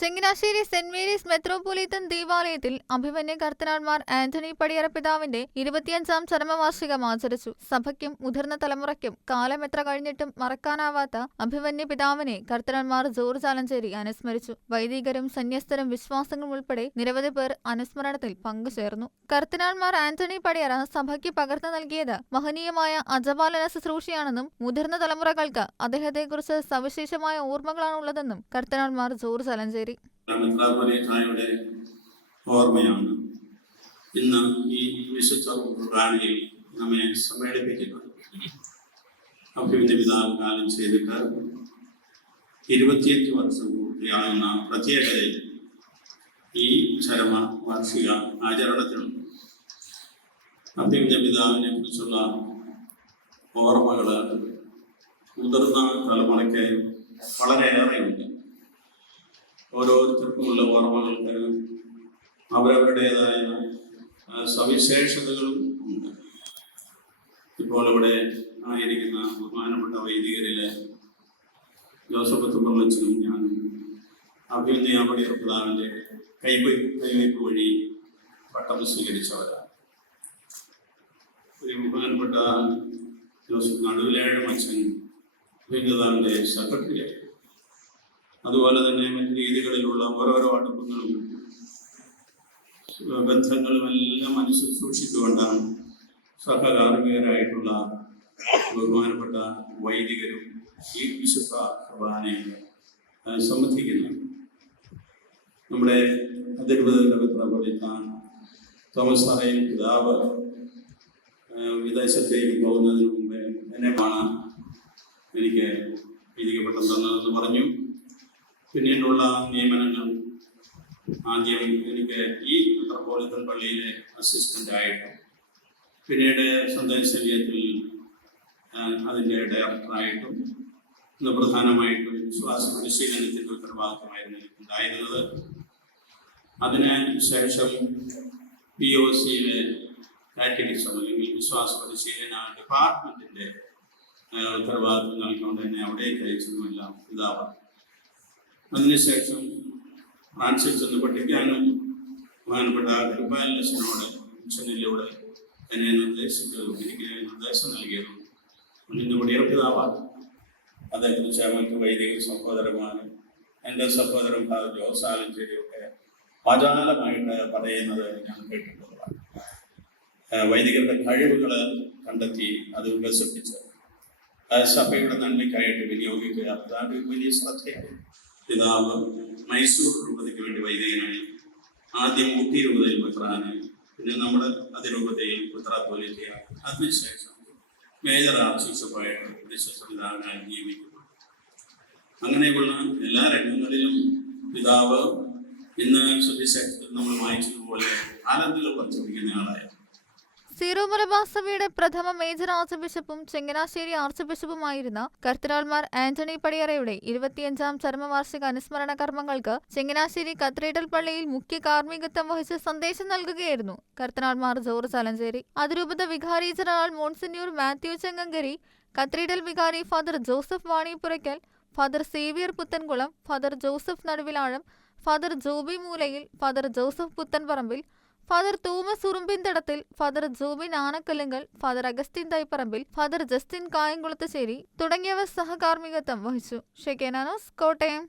Changanassery saint Mary's മെത്രോപൊലീത്തൻ ദേവാലയത്തിൽ അഭിമന്യ കർത്തനാൾമാർ ആന്റണി പടിയറ പിതാവിന്റെ ഇരുപത്തിയഞ്ചാം ചരമവാർഷികം ആചരിച്ചു. സഭയ്ക്കും മുതിർന്ന തലമുറയ്ക്കും കാലം എത്ര കഴിഞ്ഞിട്ടും മറക്കാനാവാത്ത അഭിമന്യ പിതാവിനെ കർത്തനാൾമാർ ജോർജ് ആലഞ്ചേരി അനുസ്മരിച്ചു. വൈദികരും സന്യസ്തരും വിശ്വാസങ്ങളും ഉൾപ്പെടെ നിരവധി പേർ അനുസ്മരണത്തിൽ പങ്കുചേർന്നു. കർത്തനാൾമാർ ആന്റണി പടിയറ സഭയ്ക്ക് പകർന്നു നൽകിയത് മഹനീയമായ അജപാലന ശുശ്രൂഷയാണെന്നും മുതിർന്ന തലമുറകൾക്ക് അദ്ദേഹത്തെക്കുറിച്ച് സവിശേഷമായ ഓർമ്മകളാണുള്ളതെന്നും കർത്തനാൾമാർ ജോർജ് ആലഞ്ചേരി മെത്രാപൊലീത്തായുടെ ഓർമ്മയാണ്. ഇന്ന് ഈ വിശുദ്ധ കുർബാനയിൽ നമ്മെ സമ്മേളിപ്പിക്കുന്നത് അഭിവിന്റെ പിതാവ് കാലം ചെയ്തിട്ട് ഇരുപത്തിയഞ്ച് വർഷം പൂർത്തിയാകുന്ന പ്രത്യേകതയിൽ ഈ ചരമ വാർഷിക ആചരണത്തിനുണ്ട് അഭിവിന്റെ പിതാവിനെ കുറിച്ചുള്ള ഓർമ്മകൾ മുതിർന്ന തലമുറയ്ക്ക് വളരെയേറെയുണ്ട്. ഓരോരുത്തർക്കുമുള്ള ഓർമ്മകൾക്ക് അവരവരുടേതായ സവിശേഷതകളും ഉണ്ട്. ഇപ്പോൾ ഇവിടെ ആയിരിക്കുന്ന ബഹുമാനപ്പെട്ട വൈദികരിലെ ജോസഫ് തുമ്പച്ചനും ഞാനും അഭിനയ പിതാവിന്റെ കൈവയ്പ് കൈവയ്പ് വഴി പട്ടം സ്വീകരിച്ചവരാണ്. ഒരു ബഹുമാനപ്പെട്ട ജോസഫ് നടുവിലേഴ് മച്ചൻ അഭിനതാവിന്റെ സെക്രട്ടറിയായി അതുപോലെ തന്നെ മറ്റു രീതികളിലുള്ള ഓരോരോ അടുപ്പങ്ങളും ബന്ധങ്ങളും എല്ലാം മനസ്സിൽ സൂക്ഷിച്ചുകൊണ്ടാണ് സഹകാർമികരായിട്ടുള്ള ബഹുമാനപ്പെട്ട വൈദികരും ഈ വിശുദ്ധ കുർബാനയെ സംബന്ധിക്കുന്നത്. നമ്മുടെ അതിരുപതിന്റെ മെത്രാപൊലിത്താൻ തോമസ് പറയും പിതാവ് വിദേശത്തേക്ക് പോകുന്നതിന് മുമ്പേ എന്നെ കാണാൻ എനിക്ക് വിധിക്കപ്പെട്ടു തന്നതെന്ന് പറഞ്ഞു. പിന്നീടുള്ള നിയമനങ്ങൾ ആദ്യം എനിക്ക് ഈ മെട്രോപൊളിറ്റൻ പള്ളിയിലെ അസിസ്റ്റന്റ് ആയിട്ടും പിന്നീട് സന്ദേശീയത്തിൽ അതിന്റെ ഡയറക്ടറായിട്ടും ഇന്ന് പ്രധാനമായിട്ടും വിശ്വാസ പരിശീലനത്തിന്റെ ഉത്തരവാദിത്തമായിരുന്നു എനിക്കുണ്ടായിരുന്നത് അതിന് ശേഷം പി ഒ സിയിലെ കാറ്റഗറിസം അല്ലെങ്കിൽ വിശ്വാസ പരിശീലന ഡിപ്പാർട്ട്മെന്റിന്റെ ഉത്തരവാദിത്തം നൽകിക്കൊണ്ട് തന്നെ അവിടേക്ക് അയച്ചതുമെല്ലാം ഇതാവാം അതിനുശേഷം ഫ്രാൻസിൽ ചെന്ന് പഠിക്കാനും ബഹുമാനപ്പെട്ട കൃപാലനസിനോട് മിഷനിലൂടെ എന്നെ നിർദ്ദേശിച്ചതും എനിക്ക് നിർദ്ദേശം നൽകിയതും ഇന്ന് പിതാവാണ് അദ്ദേഹത്തിന് മറ്റു വൈദിക സഹോദരമാണ്. എന്റെ സഹോദരൻ ഫാദർ ജോസാലഞ്ചേരിയൊക്കെ വാചാലമായിട്ട് പറയുന്നത് ഞാൻ കേട്ടിട്ടുള്ളതാണ്. വൈദികരുടെ കഴിവുകൾ കണ്ടെത്തി അത് വികസിപ്പിച്ച് സഭയുടെ നന്മയ്ക്കായിട്ട് വിനിയോഗിക്കുക. അതാണ് വലിയ ശ്രദ്ധയാണ്. പിതാവ് മൈസൂർ രൂപതയ്ക്ക് വേണ്ടി വൈദികനായി ആദ്യം ഊട്ടി രൂപതയിൽ മെത്രാനായി പിന്നെ നമ്മുടെ അതിരൂപതയിൽ പുത്രാത്തോലിക്കയായി അതിനുശേഷം മേജർ ആർച്ച് ബിഷപ്പായിട്ട് നിയമിക്കുന്നു. അങ്ങനെയുള്ള എല്ലാ രംഗങ്ങളിലും പിതാവ് ഇന്ന് ശ്രദ്ധിച്ച നമ്മൾ വായിച്ചതുപോലെ ആനന്ദങ്ങൾ വർദ്ധിപ്പിക്കുന്ന ആളായിരുന്നു. സീറോ മലബാർ സഭയുടെ പ്രഥമ മേജർ ആർച്ച് ബിഷപ്പും ചെങ്ങനാശ്ശേരി ആർച്ച് ബിഷപ്പുമായിരുന്ന കർത്തരാൾമാർ ആന്റണി പടിയറയുടെ ഇരുപത്തിയഞ്ചാം ചരമവാർഷിക അനുസ്മരണ കർമ്മങ്ങൾക്ക് ചെങ്ങനാശ്ശേരി കത്തീഡ്രൽ പള്ളിയിൽ മുഖ്യ കാർമ്മികത്വം വഹിച്ച് സന്ദേശം നൽകുകയായിരുന്നു കർത്തനാൾമാർ ജോർജ് അലഞ്ചേരി. അതിരൂപത വികാരി general monsignor Matthew Chengankari cathedral വികാരി father Joseph Vanipurackal father Xavier Puthenkulam father Joseph Naduvilazham father Joby Moolayil father Joseph Puthenparambil father Thomas Urumbinthadathil father Jobin Anakkallunkal father Augustine Thaiparambil father Justin Kayamkulathussery തുടങ്ങിയവർ സഹകാർമ്മികത്വം വഹിച്ചു. ഷെക്കേനാനോസ് കോട്ടയം.